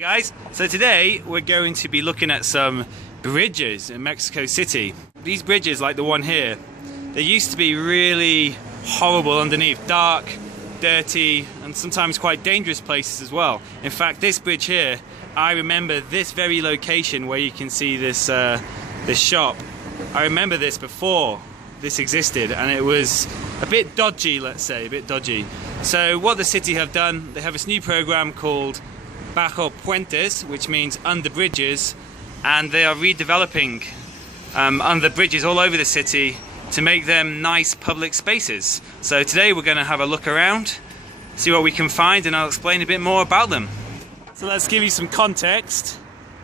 Hey guys, so today we're going to be looking at some bridges in Mexico City. These bridges, like the one here, they used to be really horrible underneath, dark, dirty, and sometimes quite dangerous places as well. In fact, this bridge here, I remember this very location where you can see this this shop. I remember this before this existed, and it was a bit dodgy, let's say, a bit dodgy. So what the city have done, they have this new program called Bajo Puentes, which means underbridges, and they are redeveloping underbridges all over the city to make them nice public spaces. So today we're going to have a look around, see what we can find, and I'll explain a bit more about them. So let's give you some context.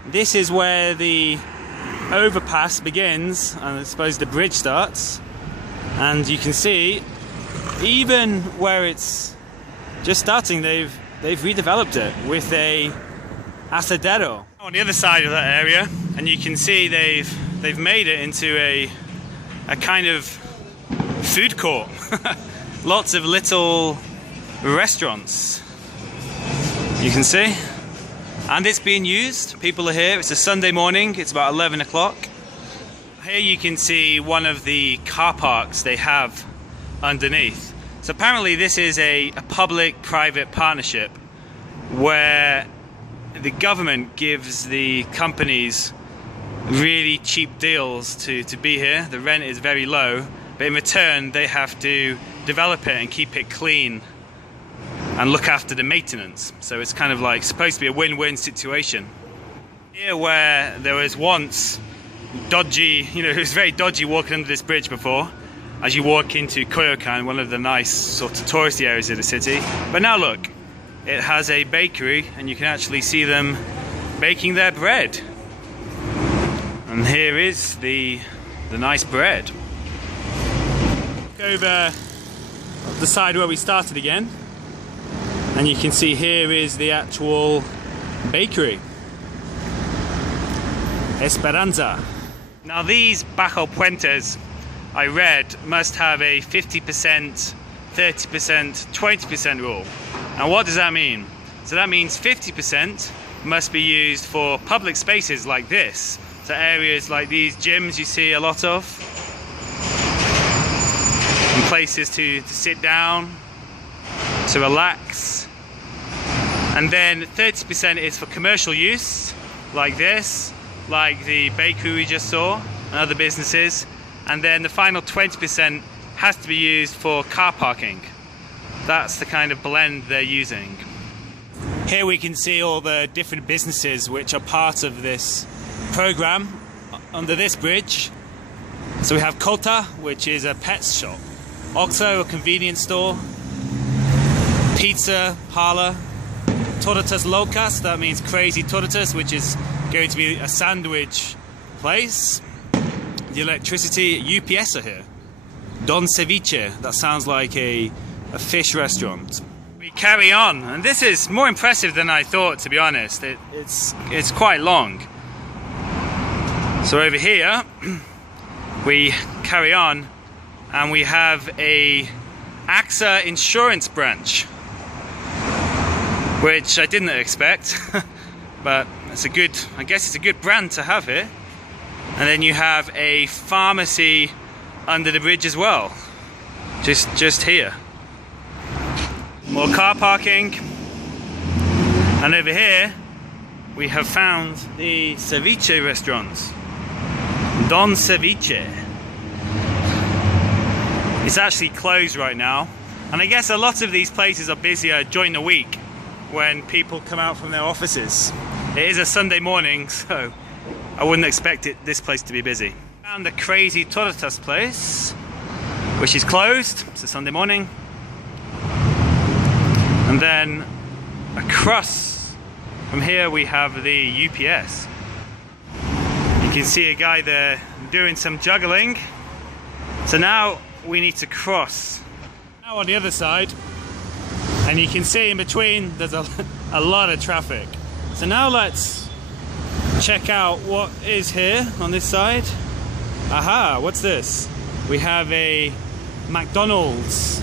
This is where the overpass begins, and I suppose the bridge starts, and you can see even where it's just starting, they've redeveloped it with a asadero on the other side of that area, and you can see they've made it into a kind of food court. Lots of little restaurants, you can see, and it's being used. People are here. It's a Sunday morning. It's about 11 o'clock. Here you can see one of the car parks they have underneath. So apparently this is a public-private partnership where the government gives the companies really cheap deals to be here. The rent is very low, but in return they have to develop it and keep it clean and look after the maintenance. So it's kind of like supposed to be a win-win situation. Here where there was once dodgy, it was very dodgy walking under this bridge before, as you walk into Coyoacán, one of the nice sort of touristy areas of the city. But now look, it has a bakery, and you can actually see them baking their bread. And here is the nice bread. Over the side where we started again, and you can see here is the actual bakery. Esperanza. Now these Bajo Puentes, I read, must have a 50%, 30%, 20% rule. And what does that mean? So that means 50% must be used for public spaces like this. So areas like these gyms you see a lot of, and places to sit down, to relax. And then 30% is for commercial use, like this, like the bakery we just saw, and other businesses. And then the final 20% has to be used for car parking. That's the kind of blend they're using. Here we can see all the different businesses which are part of this program under this bridge. So we have Cota, which is a pet shop, Oxo, a convenience store, pizza parlor, Tortas Locas, that means crazy tortas, which is going to be a sandwich place. The electricity, UPS are here. Don Ceviche, that sounds like a fish restaurant. We carry on, and this is more impressive than I thought, to be honest. It's quite long. So over here we carry on, and we have a AXA insurance branch, which I didn't expect, but I guess it's a good brand to have here. And then you have a pharmacy under the bridge as well, just here. More car parking, and over here we have found the ceviche restaurants. Don Ceviche. It's actually closed right now, and I guess a lot of these places are busier during the week when people come out from their offices. It is a Sunday morning, so I wouldn't expect this place to be busy. Found the crazy tortas place, which is closed. It's a Sunday morning. And then across from here we have the UPS. You can see a guy there doing some juggling. So now we need to cross. Now on the other side, and you can see in between there's a lot of traffic. So now let's check out what is here on this side. Aha, what's this? We have a McDonald's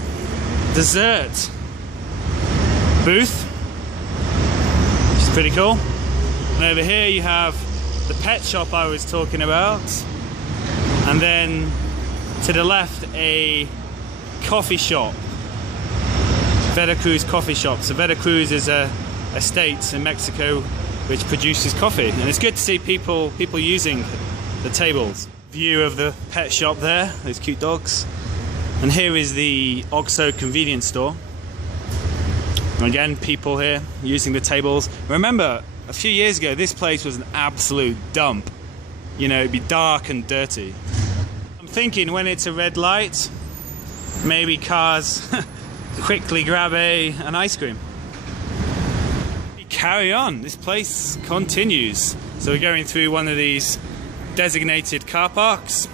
dessert booth, which is pretty cool. And over here you have the pet shop I was talking about. And then to the left, a coffee shop. Veracruz coffee shop. So Veracruz is a state in Mexico which produces coffee. And it's good to see people using the tables. View of the pet shop there, those cute dogs. And here is the OXXO convenience store. And again, people here using the tables. Remember, a few years ago, this place was an absolute dump. You know, it'd be dark and dirty. I'm thinking when it's a red light, maybe cars quickly grab an ice cream. Carry on, this place continues. So we're going through one of these designated car parks.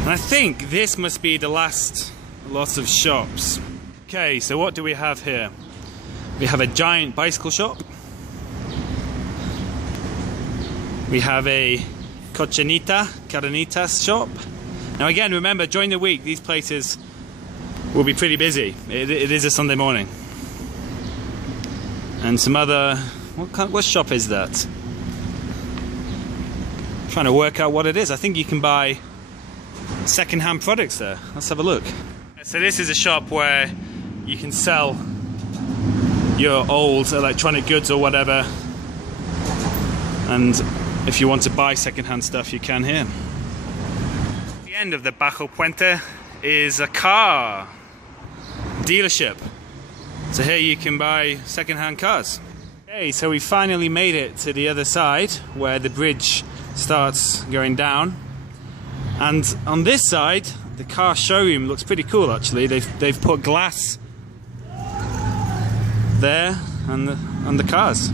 And I think this must be the last lot of shops. Okay, so what do we have here? We have a giant bicycle shop. We have a carnitas shop. Now again, remember, during the week, these places will be pretty busy. It is a Sunday morning. And some other, what shop is that? I'm trying to work out what it is. I think you can buy second-hand products there. Let's have a look. So this is a shop where you can sell your old electronic goods or whatever, and if you want to buy second-hand stuff, you can here. The end of the Bajo Puente is a car dealership. So here you can buy second-hand cars. Okay, so we finally made it to the other side where the bridge starts going down. And on this side, the car showroom looks pretty cool actually. They've put glass there on the cars.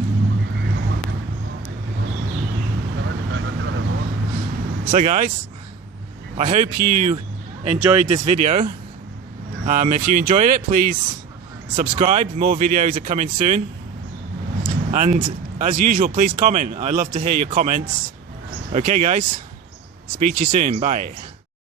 So guys, I hope you enjoyed this video. If you enjoyed it, please subscribe. More videos are coming soon. And as usual, please comment. I love to hear your comments. Okay guys, speak to you soon. Bye.